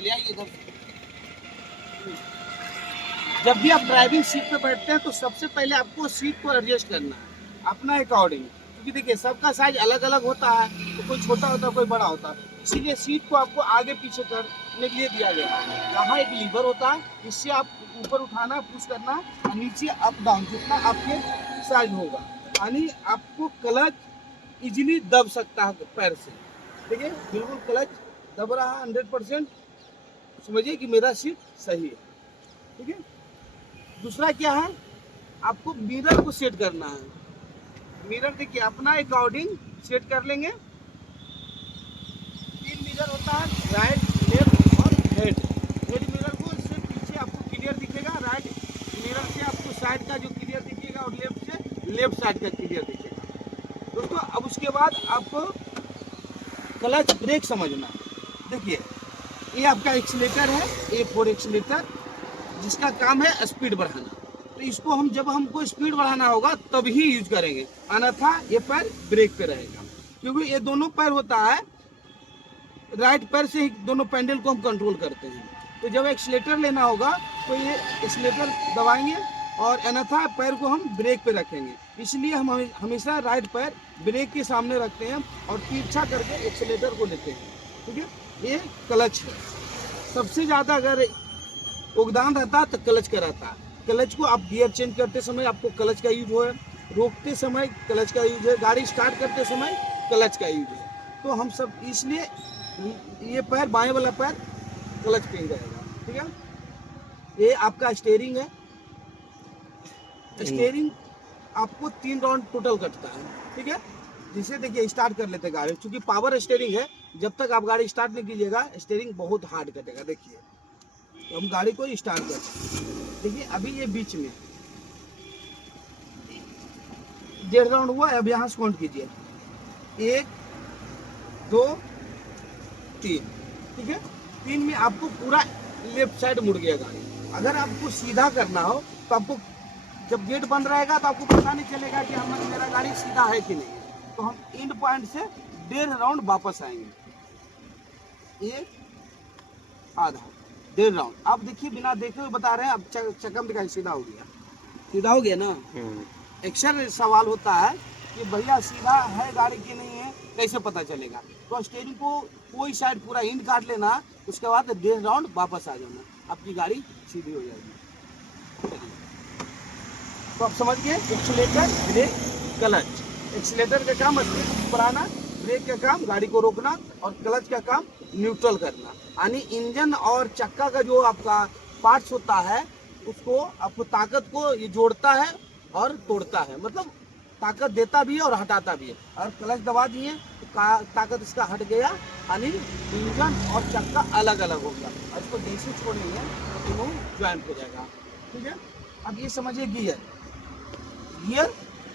चले आइए इधर से। जब भी आप ड्राइविंग सीट पे बैठते हैं तो सबसे पहले आपको सीट को एडजस्ट करना है अपना अकॉर्डिंग, क्योंकि देखिए सबका साइज अलग अलग होता है, तो कोई छोटा होता है कोई बड़ा होता है, इसीलिए सीट को आपको आगे पीछे करने के लिए दिया गया है। यहाँ एक लीवर होता है, इससे आप ऊपर उठाना पुश करना और नीचे अप डाउन जितना आपके साइज होगा, यानी आपको क्लच इजीली दब सकता है पैर से। ठीक है, बिल्कुल क्लच दब रहा है 100%, समझिए कि मेरा सीट सही है। ठीक है, दूसरा क्या है, आपको मिरर को सेट करना है। मिरर देखिए अपना अकॉर्डिंग सेट कर लेंगे। 3 मिरर होता है, राइट लेफ्ट और हेड। हेड मिरर को इससे पीछे आपको क्लियर दिखेगा, राइट मिरर से आपको साइड का जो क्लियर दिखेगा और लेफ्ट से लेफ्ट साइड का क्लियर दिखेगा दोस्तों। अब उसके बाद आपको क्लच ब्रेक समझना है। देखिए ये आपका एक्सीलेटर है, A4 एक्सीलेटर, जिसका काम है स्पीड बढ़ाना। तो इसको हम जब हमको स्पीड बढ़ाना होगा तभी यूज करेंगे, अन्यथा ये पैर ब्रेक पे रहेगा, क्योंकि ये दोनों पैर होता है, राइट पैर से ही दोनों पैडल को हम कंट्रोल करते हैं। तो जब एक्सीलेटर लेना होगा तो ये एक्सीलेटर दबाएंगे और अन्यथा पैर को हम ब्रेक पे रखेंगे, इसलिए हम हमेशा राइट पैर ब्रेक के सामने रखते हैं और तिरछा करके एक्सीलेटर को लेते हैं। ठीक है, ये क्लच है। सबसे ज़्यादा अगर योगदान रहता तो क्लच का रहता। क्लच को आप गियर चेंज करते समय आपको क्लच का यूज हो, रोकते समय क्लच का यूज है, गाड़ी स्टार्ट करते समय क्लच का यूज है। तो हम सब इसलिए ये पैर बाएं वाला पैर क्लच पे ही रहेगा। ठीक है, ये आपका स्टीयरिंग है। स्टीयरिंग आपको 3 राउंड टोटल कटता है। ठीक है, जिसे देखिए स्टार्ट कर लेते गाड़ी, क्योंकि पावर स्टीयरिंग है, जब तक आप गाड़ी स्टार्ट नहीं कीजिएगा स्टीयरिंग बहुत हार्ड कटेगा। देखिए तो हम गाड़ी को स्टार्ट करते हैं। देखिए अभी ये बीच में 1.5 राउंड हुआ है, अब यहाँ से काउंट कीजिए 1 2 3। ठीक है, 3 में आपको पूरा लेफ्ट साइड मुड़ गया गाड़ी। अगर आपको सीधा करना हो तो आपको जब गेट बंद रहेगा तो आपको पता नहीं चलेगा कि मेरा गाड़ी सीधा है कि नहीं है। तो हम एंड पॉइंट से 1.5 राउंड वापस आएंगे, 1 आधा 1.5 राउंड। आप देखिए बिना देखे हुए बता रहे हैं, अब चक्का दिखाई सीधा हो गया, सीधा हो गया ना। अक्सर सवाल होता है कि भैया सीधा है गाड़ी की नहीं है, कैसे पता चलेगा। तो स्टीयरिंग को कोई साइड पूरा इंड काट लेना, उसके बाद 1.5 राउंड वापस आ जाना, आपकी गाड़ी सीधी हो जाएगी। तो आप समझ गए, एक्सीलेटर ब्रेक क्लच। एक्सीलेटर का काम स्पीड बढ़ाना, ब्रेक का काम गाड़ी को रोकना और क्लच का काम न्यूट्रल करना। यानी इंजन और चक्का का जो आपका पार्ट्स होता है उसको आपको ताकत को ये जोड़ता है और तोड़ता है, मतलब ताकत देता भी है और हटाता भी है। और क्लच दबा दिए तो ताकत इसका हट गया, यानी इंजन और चक्का अलग अलग हो गया और इसको जैसे छोड़ेंगे तो दोनों ज्वाइंट हो जाएगा। ठीक है, अब ये समझिए गियर। गियर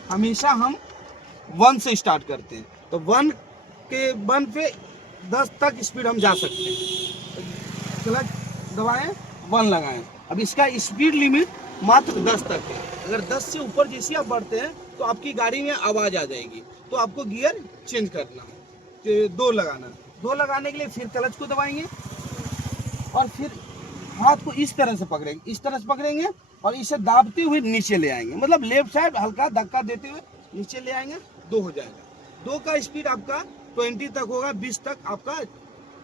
हमेशा हम 1 से स्टार्ट करते हैं, तो 1 पे 10 तक स्पीड हम जा सकते हैं। क्लच दबाएं 1 लगाएं। अब इसका स्पीड लिमिट मात्र 10 तक है। अगर 10 से ऊपर जैसे आप बढ़ते हैं तो आपकी गाड़ी में आवाज़ आ जाएगी, तो आपको गियर चेंज करना है, तो 2 लगाना। 2 लगाने के लिए फिर क्लच को दबाएंगे और फिर हाथ को इस तरह से पकड़ेंगे, इस तरह से पकड़ेंगे और इसे दाबते हुए नीचे ले आएंगे, मतलब लेफ्ट साइड हल्का धक्का देते हुए नीचे ले आएंगे, 2 हो जाएगा। 2 का स्पीड आपका 20 तक होगा, 20 तक आपका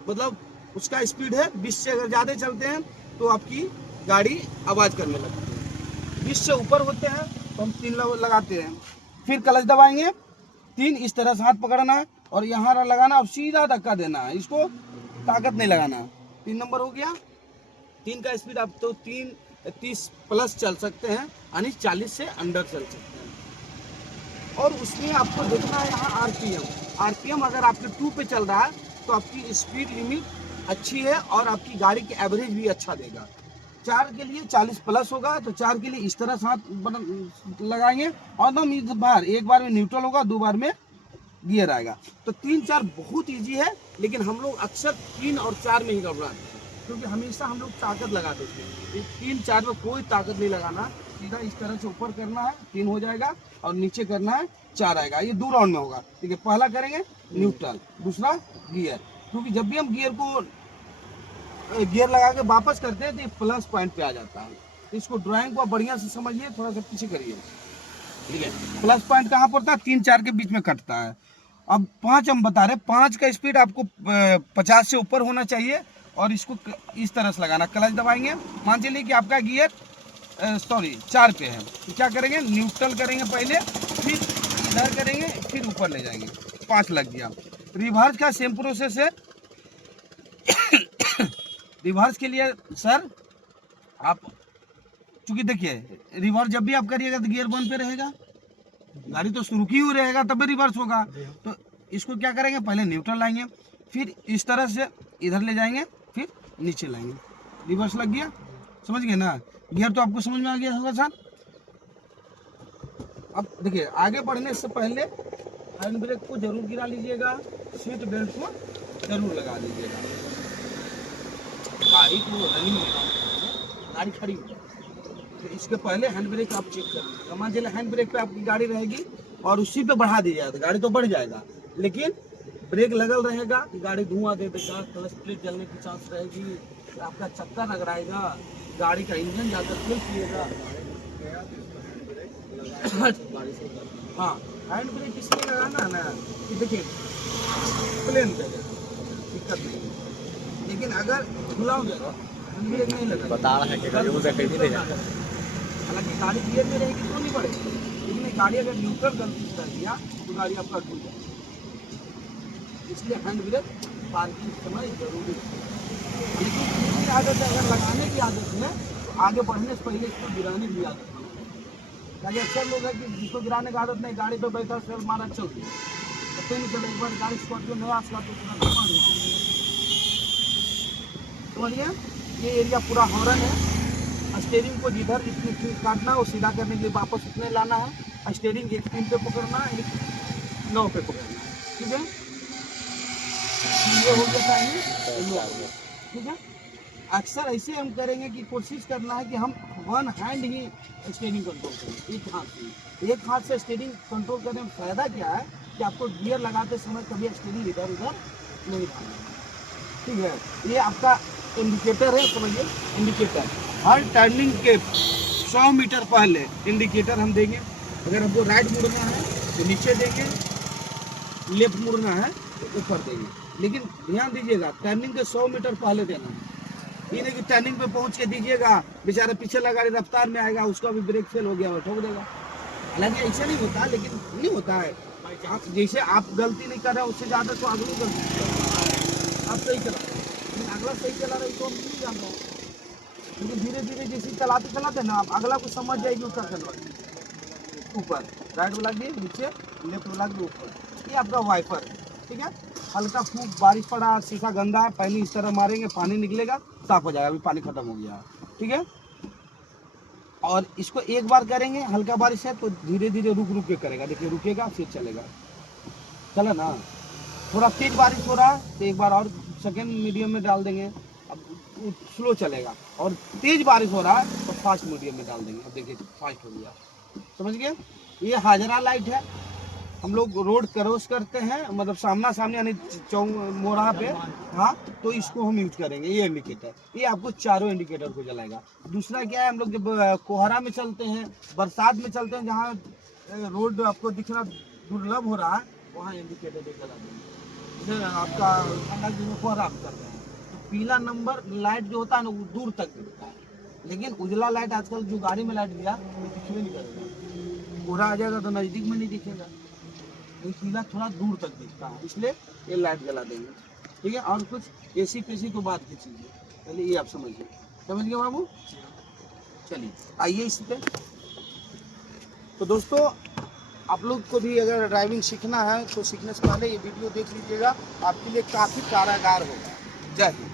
मतलब उसका स्पीड है। 20 से अगर ज़्यादा चलते हैं तो आपकी गाड़ी आवाज़ करने लगती है। 20 से ऊपर होते हैं तो हम 3 लगाते हैं। फिर क्लच दबाएंगे, 3 इस तरह से हाथ पकड़ना है और यहाँ लगाना और सीधा धक्का देना है, इसको ताकत नहीं लगाना। 3 नंबर हो गया। 3 का स्पीड आप तो 30 प्लस चल सकते हैं, यानी 40 से अंडर चल सकते हैं। और उसमें आपको देखना है यहाँ आरपीएम अगर आपके 2 पे चल रहा है तो आपकी स्पीड लिमिट अच्छी है और आपकी गाड़ी की एवरेज भी अच्छा देगा। 4 के लिए 40 प्लस होगा, तो 4 के लिए इस तरह साथ लगाएंगे और हम इस बार एक बार में न्यूट्रल होगा, 2 बार में गियर आएगा। तो 3 4 बहुत इजी है, लेकिन हम लोग अक्सर 3 और 4 में ही घबराते हैं, क्योंकि हमेशा हम लोग ताकत लगा देते हैं। 3 4 में कोई ताकत नहीं लगाना, सीधा इस तरह से ऊपर करना है, 3 हो जाएगा और नीचे करना है, 4 आएगा। ये 2 राउंड में होगा। ठीक है, पहला करेंगे न्यूट्रल, दूसरा गियर, क्योंकि जब भी हम गियर को गियर लगा के वापस करते हैं तो ये प्लस पॉइंट पे आ जाता है। इसको ड्राइंग को बढ़िया से समझिए, थोड़ा सा पीछे करिए, ठीक है। प्लस पॉइंट कहाँ पड़ता है? 3-4 के बीच में कटता है। अब 5 हम बता रहे हैं, 5 का स्पीड आपको 50 से ऊपर होना चाहिए और इसको इस तरह से लगाना। क्लच दबाएंगे, मान चलिए कि आपका गियर 4 पे है, तो क्या करेंगे? न्यूट्रल करेंगे पहले, फिर इधर करेंगे, फिर ऊपर ले जाएंगे, 5 लग गया। रिवर्स का सेम प्रोसेस है। रिवर्स के लिए सर आप, चूंकि देखिए रिवर्स जब भी आप करिएगा तो गियर 1 पे रहेगा, गाड़ी तो शुरू की हुई रहेगा तभी रिवर्स होगा। तो इसको क्या करेंगे? पहले न्यूट्रल लाएंगे, फिर इस तरह से इधर ले जाएंगे, फिर नीचे लाएंगे, रिवर्स लग गया। समझ गए ना? गियर तो आपको समझ में आ गया होगा सर। अब देखिए आगे बढ़ने से पहले हैंड ब्रेक को जरूर गिरा लीजिएगा, सीट बेल्ट को जरूर लगा लीजिएगा। गाड़ी को रनिंग होता है, गाड़ी खड़ी हो तो इसके पहले हैंड ब्रेक आप चेक कर लीजिएगा। मान चलिए हैंड ब्रेक पे आपकी गाड़ी रहेगी और उसी पे बढ़ा दीजिएगा तो गाड़ी तो बढ़ जाएगा, लेकिन ब्रेक लगल रहेगा, गाड़ी धुआं दे देगा, क्लच प्लेट जलने की चांस रहेगी, आपका चक्का रगड़ाएगा, गाड़ी का इंजन ज़्यादा फेल पिएगा। हाँ, हैंड ब्रेक इसलिए लगाना है ना कि देखिए प्लेन करेगा, दिक्कत नहीं है, लेकिन अगर खुला हो जाएगा हैंड ब्रेक नहीं लगेगा, बता रहा है कि हालांकि गाड़ी गियर में रहेगी तो नहीं बढ़ेगी, लेकिन गाड़ी अगर न्यूट्रल गलती से कर दिया तो गाड़ी आपका डूब जाएगी। इसलिए हैंड ब्रेक पार्किंग समय जरूरी है। लेकिन इसकी आदत है, अगर लगाने की आदत है तो आगे बढ़ने से पहले इसको गिराने की आदत है। ताकि अक्सर लोग है कि जिसको गिराने की आदत नहीं, गाड़ी पे बैठा से मारा चल गया, पता नहीं चला। एक बार गाड़ी स्कॉर्पियो नया स्कॉर्पियो समझिए, ये एरिया पूरा हॉर्न है। स्टेयरिंग को जिधर जितनी काटना है वो सीधा करने के लिए वापस उतने लाना है। स्टेयरिंग एक पिन पे पकड़ना है, एक 9 पे पकड़ना है, ठीक है। ये हो गया चाहिए, ठीक है। अक्सर ऐसे हम करेंगे कि कोशिश करना है कि हम 1 हैंड ही स्टीयरिंग कंट्रोल करें, एक हाथ से। एक हाथ से स्टीयरिंग कंट्रोल करने में फ़ायदा क्या है कि आपको गियर लगाते समय कभी स्टीयरिंग इधर उधर नहीं भागेगा, ठीक है। ये आपका इंडिकेटर है, समझिए इंडिकेटर हर टर्निंग के 100 मीटर पहले इंडिकेटर हम देंगे। अगर हमको राइट मुड़ना है तो नीचे देंगे, लेफ्ट मुड़ना है तो ऊपर देंगे। लेकिन ध्यान दीजिएगा टर्निंग के 100 मीटर पहले देना है। ये नहीं कि टर्निंग पे पहुंच के दीजिएगा, बेचारा पीछे लगा रफ्तार में आएगा, उसका भी ब्रेक फेल हो गया, वो ठोक देगा। हालांकि ऐसा नहीं होता, लेकिन नहीं होता है। जैसे आप गलती नहीं कर रहे उससे ज़्यादा तो अगली गलती आप सही चला रहे हैं, लेकिन अगला सही चला रहे तो हम नहीं जान रहे हैं। लेकिन धीरे धीरे जैसे चलाते चलाते ना आप अगला को समझ जाएगी, उसका चलवा ऊपर राइट वाला दिए नीचे, लेफ्ट वाला दिए ऊपर। ये आपका वाइपर है, ठीक है। हल्का फूक बारिश पड़ा, शीशा गंदा है, पहले इस तरह मारेंगे, पानी निकलेगा, साफ हो जाएगा। अभी पानी खत्म हो गया, ठीक है। और इसको एक बार करेंगे, हल्का बारिश है तो धीरे धीरे रुक रुक के करेगा। देखिए रुकेगा फिर चलेगा, चला ना। थोड़ा तेज बारिश हो रहा है तो एक बार और सेकेंड मीडियम में डाल देंगे, अब स्लो चलेगा। और तेज बारिश हो रहा है तो फास्ट मीडियम में डाल देंगे। अब देखिए फास्ट हो गया, समझ गए। ये हाजरा लाइट है, हम लोग रोड क्रॉस करते हैं, मतलब सामना सामने यानी चौक मोड़ा पे, हाँ, तो इसको हम यूज करेंगे। ये इंडिकेटर, ये आपको चारों इंडिकेटर को जलाएगा। दूसरा क्या है, हम लोग जब कोहरा में चलते हैं, बरसात में चलते हैं, जहाँ रोड आपको दिखना दुर्लभ हो रहा है, वहाँ इंडिकेटर को जला देंगे। जैसे आपका ठंडा दिन में कोहरा हम कर रहे हैं तो पीला नंबर लाइट जो होता है ना वो दूर तक दिखता है, लेकिन उजला लाइट आजकल जो गाड़ी में लाइट दिया वो दिखने नहीं करेगा। कोहरा आ जाएगा तो नज़दीक में नहीं दिखेगा, पीला थोड़ा दूर तक दिखता है, इसलिए ये लाइट जला देंगे, ठीक है। और कुछ एसी पेसी तो बात की चीज़ है, पहले ये आप समझिए। समझ गए बाबू? चलिए आइए इस पे। तो दोस्तों आप लोग को भी अगर ड्राइविंग सीखना है तो सीखने से पहले ये वीडियो देख लीजिएगा, आपके लिए काफ़ी कारागार होगा। जय हिंद।